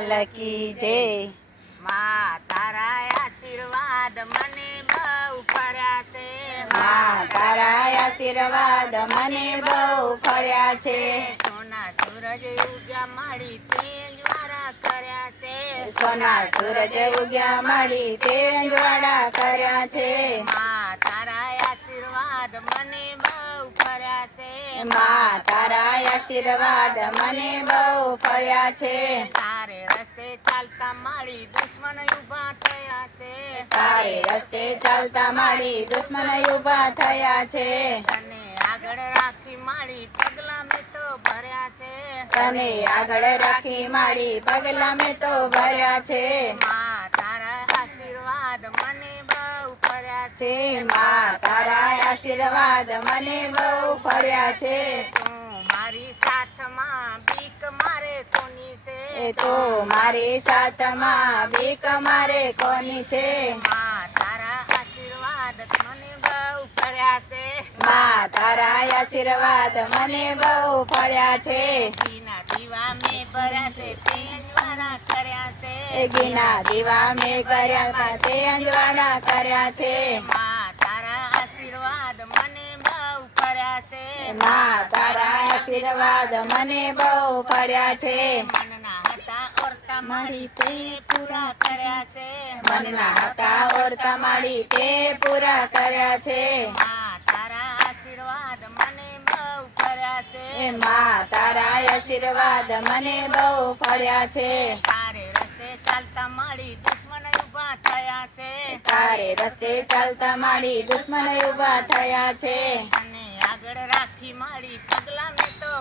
Lucky જય માં તારા આશીર્વાદ મને બહુ ફર્યા છે. માં તારા આશીર્વાદ મને બહુ ફર્યા છે. સોના સૂરજ ઉગ્યા માળી તેજ વારા કર્યા છે. સોના સૂરજ ઉગ્યા મળી તે જ્વાળા કર્યા છે. મા તારા આશીર્વાદ મને બહુ ફર્યા છે. મા તારા આશીર્વાદ મને બહુ ફર્યા છે. તારે રસ્તે ચાલતા માડી દુશ્મન ઊભા થયા છે. તારે રસ્તે ચાલતા મારી દુશ્મન ઊભા થયા છે. તને આગળ રાખી માડી પગલા મેં તો ભર્યા છે. તને આગળ રાખી મારી પગલા મેં તો ભર્યા છે. માં તારા આશીર્વાદ મને બહુ ફર્યા છે. માં તારા આશીર્વાદ મને બહુ ફર્યા છે. એ તો મારી સાથમાં બીક મારે કોની છે? માં તારા આશીર્વાદ મને બહુ ફર્યા છે. માં તારા આશીર્વાદ મને બહુ ફર્યા છે. ઘીના દીવા મેં ભર્યા છે તે અંજવાળા કર્યા છે. દીવા મેં કર્યા તે અંજવાના કર્યા છે. માં તારા આશીર્વાદ મને બહુ ફર્યા છે. માં તારા આશીર્વાદ મને બહુ ફર્યા છે. મનના હતા ઓરતા મળી તે પૂરા કર્યા છે. મનના હતા ઓરતા માડી તે પૂરા કર્યા છે. માં તારા આશીર્વાદ મને બહુ ફર્યા છે. તારા આશીર્વાદ મને બહુ ફર્યા છે. તારે રસ્તે ચાલતા માડી દુશ્મન ઊભા થયા છે. તારે રસ્તે ચાલતા માડી દુશ્મન ઊભા થયા છે. અને આગળ રાખી માડી પગલા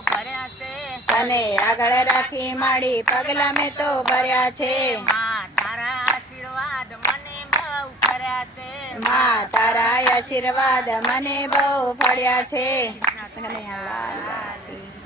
ભર્યા છે તને આગળ રાખી માડી પગલા મેં તો ભર્યા છે. માં તારા આશીર્વાદ મને બહુ ફર્યા છે. માં તારા આશીર્વાદ મને બહુ ફળ્યા છે. કૃષ્ણ કનૈયા.